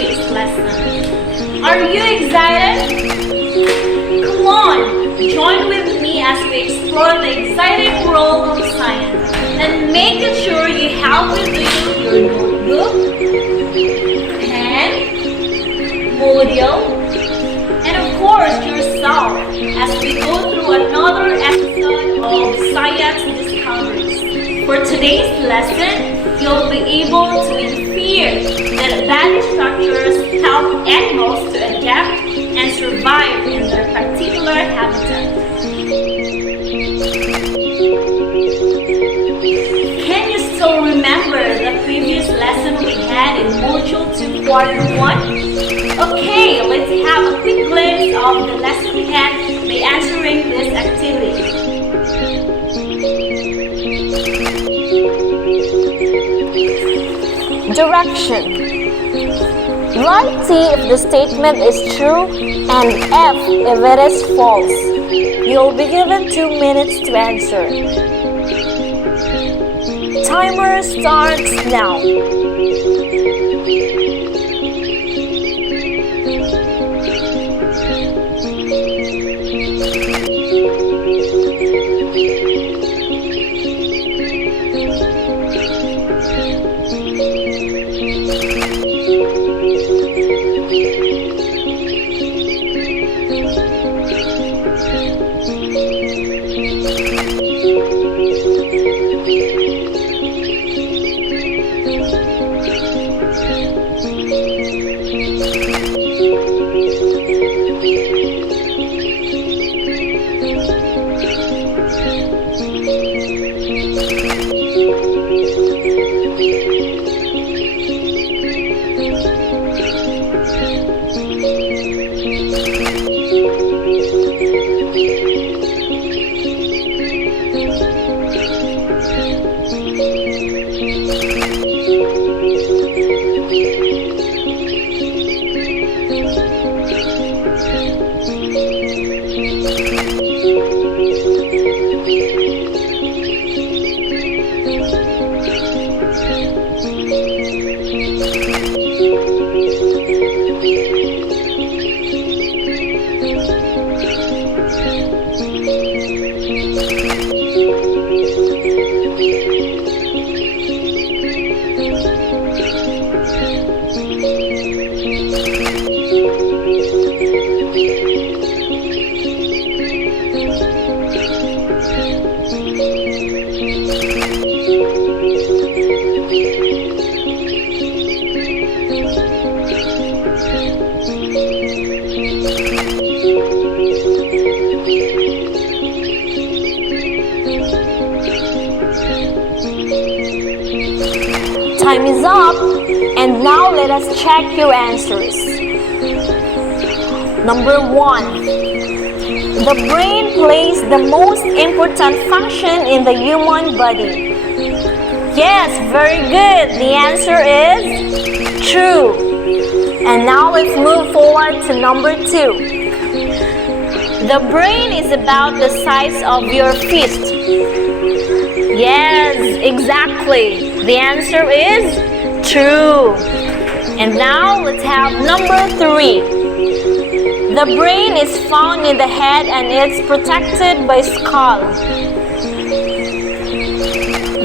today's lesson. Are you excited? Come on, join with me as we explore the exciting world of science, and making sure you have with you your notebook, pen, module, and of course yourself as we go through another episode of Science Discoveries. For today's lesson, you'll be able to infer that body structures help animals to adapt and survive in their particular habitat. Can you still remember the previous lesson we had in Module 2, Quarter 1? Okay, let's have a quick glimpse of the lesson we had by answering this activity. Direction. Write T if the statement is true and F if it is false. You'll be given 2 minutes to answer. Timer starts now. Time is up, and now let us check your answers. Number 1. The brain plays the most important function in the human body. Yes, very good. The answer is true. And now let's move forward to number 2. The brain is about the size of your fist. Yes, exactly. The answer is true. And now let's have number 3. The brain is found in the head and it's protected by skull.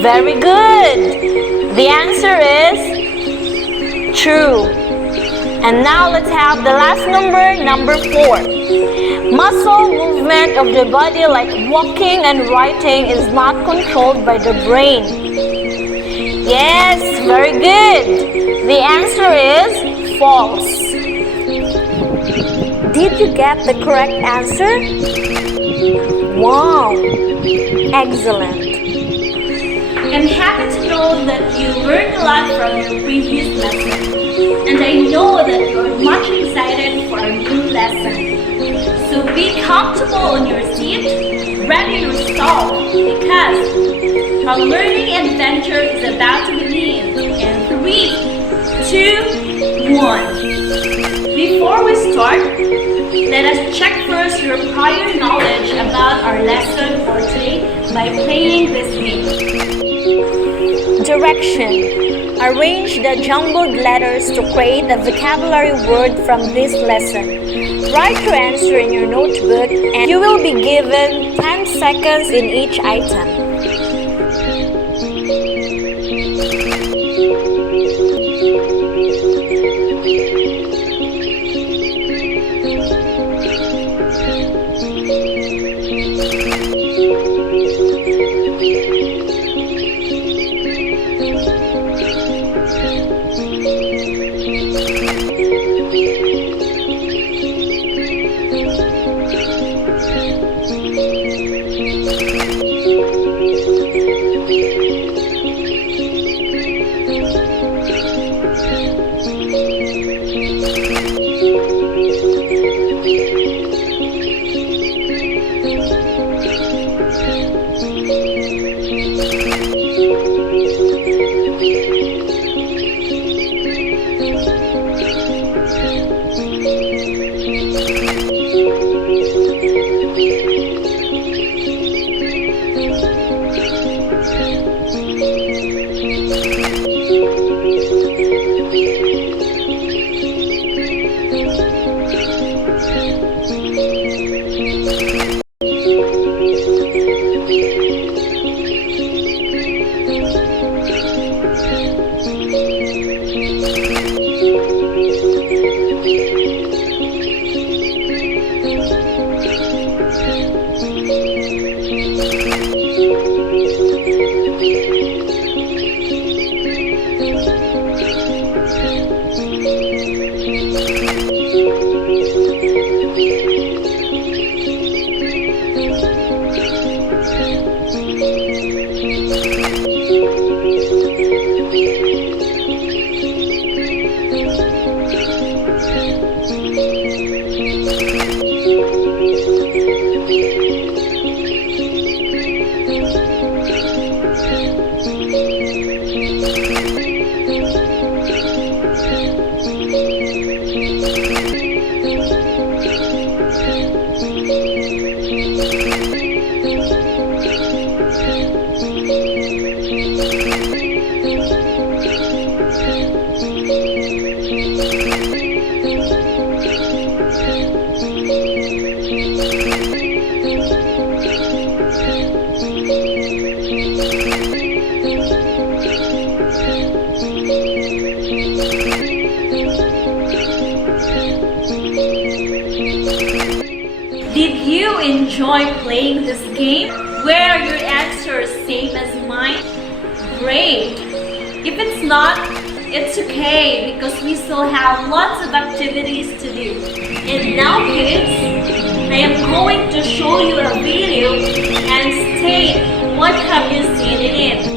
Very good. The answer is true. And now let's have the last number 4. Muscle movement of the body like walking and writing is not controlled by the brain. Yes, very good. The answer is false. Did you get the correct answer? Wow, excellent. I'm happy to know that you learned a lot from your previous lesson. And I know that you're much excited for our new lesson. So be comfortable on your seat, ready yourself, because our learning adventure is about to begin in 3, 2, 1. Before we start, let us check first your prior knowledge about our lesson for today by playing this game. Direction. Arrange the jumbled letters to create a vocabulary word from this lesson. Write your answer in your notebook and you will be given 10 seconds in each item. Did you enjoy playing this game? Were your answers same as mine? Great! If it's not, it's okay because we still have lots of activities to do. And now kids, I am going to show you a video and state what have you seen in it.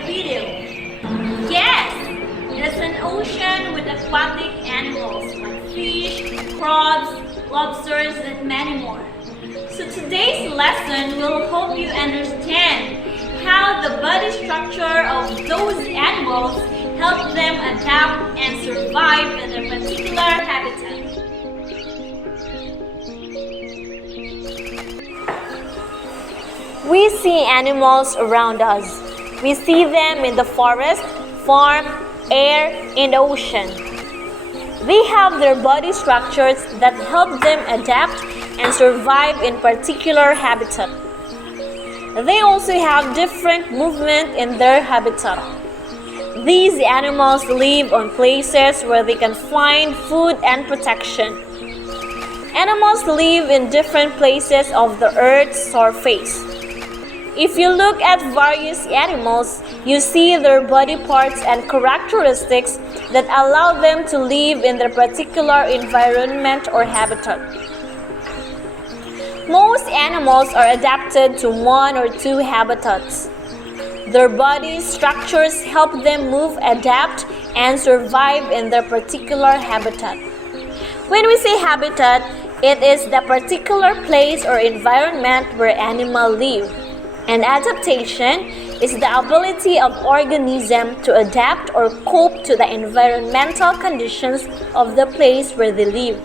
the video. Yes, it's an ocean with aquatic animals like fish, crabs, lobsters, and many more. So today's lesson will help you understand how the body structure of those animals help them adapt and survive in their particular habitat. We see animals around us. We see them in the forest, farm, air, and ocean. They have their body structures that help them adapt and survive in particular habitat. They also have different movement in their habitat. These animals live on places where they can find food and protection. Animals live in different places of the earth's surface. If you look at various animals, you see their body parts and characteristics that allow them to live in their particular environment or habitat. Most animals are adapted to one or two habitats. Their body structures help them move, adapt, and survive in their particular habitat. When we say habitat, it is the particular place or environment where animals live. And adaptation is the ability of organisms to adapt or cope to the environmental conditions of the place where they live.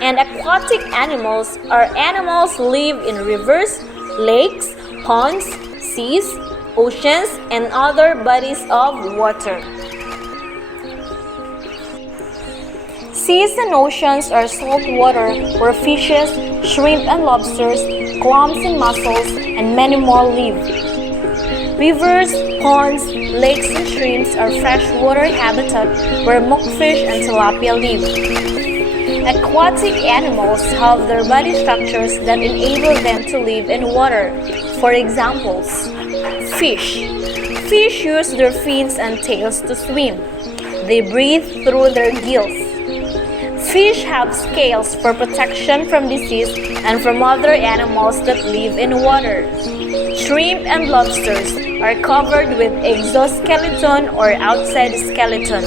And aquatic animals are animals live in rivers, lakes, ponds, seas, oceans, and other bodies of water. Seas and oceans are salt water where fishes, shrimp and lobsters, clams and mussels, and many more live. Rivers, ponds, lakes, and streams are freshwater habitat where monkfish and tilapia live. Aquatic animals have their body structures that enable them to live in water. For examples, fish. Fish use their fins and tails to swim. They breathe through their gills. Fish have scales for protection from disease and from other animals that live in water. Shrimp and lobsters are covered with exoskeleton or outside skeleton.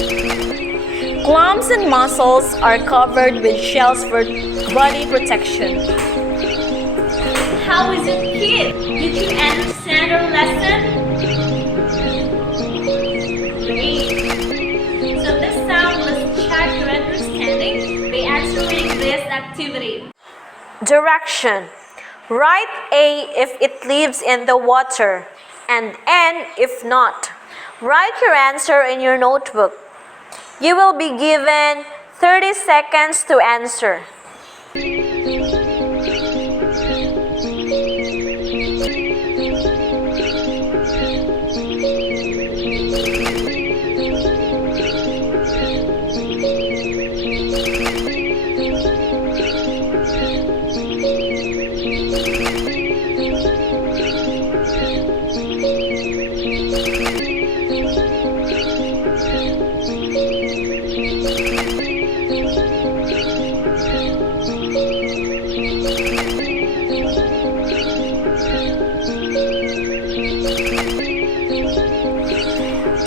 Clams and mussels are covered with shells for body protection. How is it, kid? Did you understand our lesson? Great. So this time, let's check your understanding by answering this activity. Direction. Write A if it lives in the water and N if not. Write your answer in your notebook. You will be given 30 seconds to answer.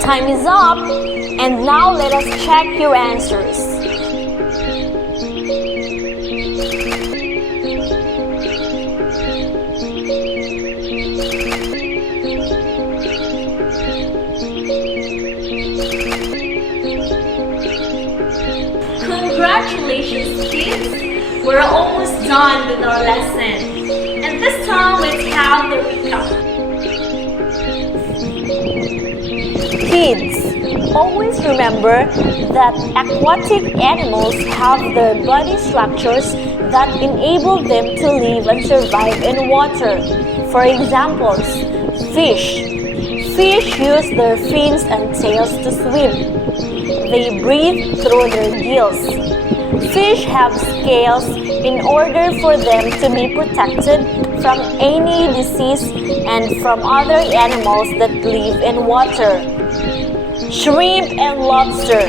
Time is up, and now let us check your answers. Congratulations, kids! We're almost done with our lesson. And this time, let's have the recap. Kids, always remember that aquatic animals have their body structures that enable them to live and survive in water. For examples, fish. Fish use their fins and tails to swim. They breathe through their gills. Fish have scales in order for them to be protected from any disease and from other animals that live in water. Shrimp and lobster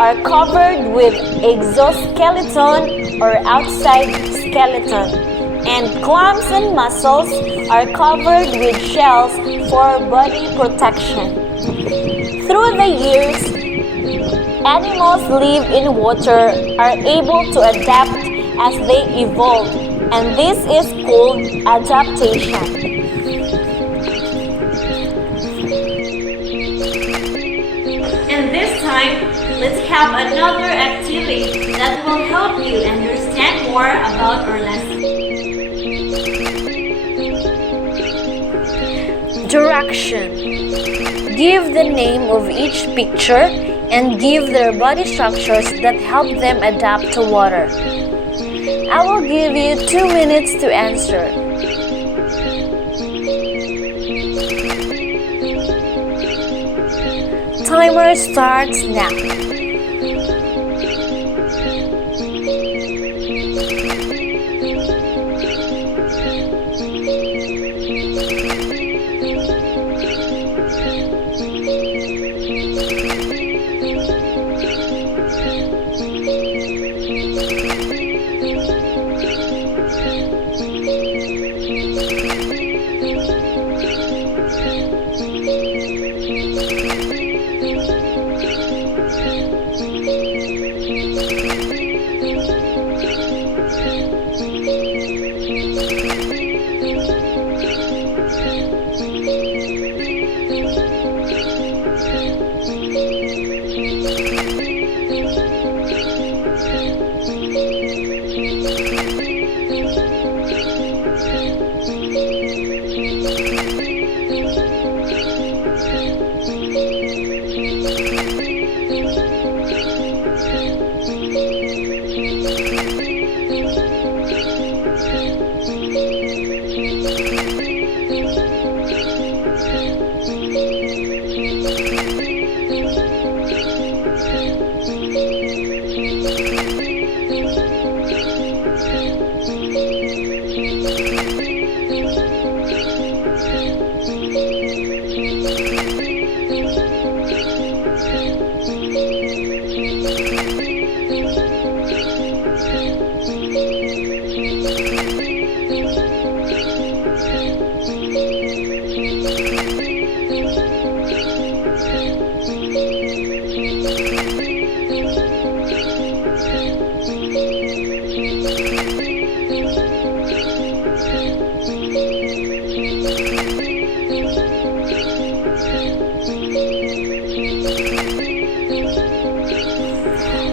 are covered with exoskeleton or outside skeleton, and clams and mussels are covered with shells for body protection. Through the years, animals live in water are able to adapt as they evolve, and this is called adaptation. And this time, let's have another activity that will help you understand more about our lesson. Direction. Give the name of each picture and give their body structures that help them adapt to water. I will give you 2 minutes to answer. Timer starts now.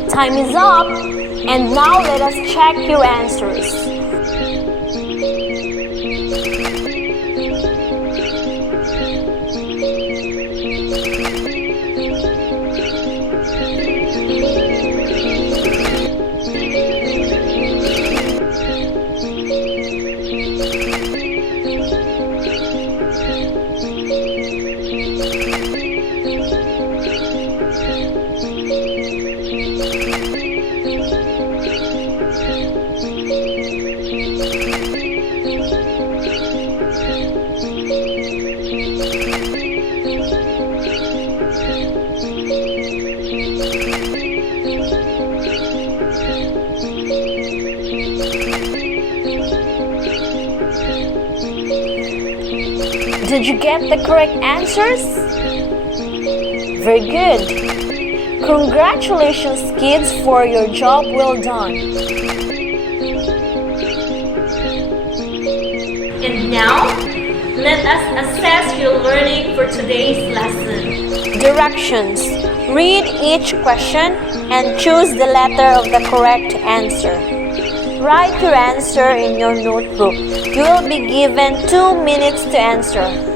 Time is up, and now let us check your answers. Did you get the correct answers? Very good. Congratulations, kids, for your job well done. And now, let us assess your learning for today's lesson. Directions. Read each question and choose the letter of the correct answer. Write your answer in your notebook. You will be given 2 minutes to answer.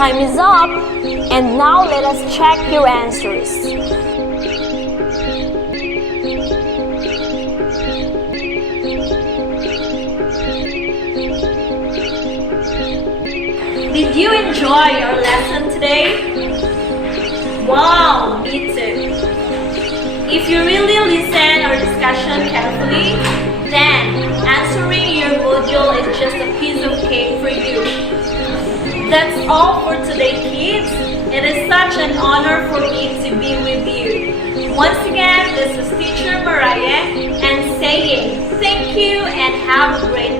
time is up, and now let us check your answers. Did you enjoy your lesson today? Wow, me too. If you really listen our discussion carefully, then answering your module is just a piece of cake for you. That's all for today, kids. It is such an honor for me to be with you. Once again, this is Teacher Mariah and saying thank you and have a great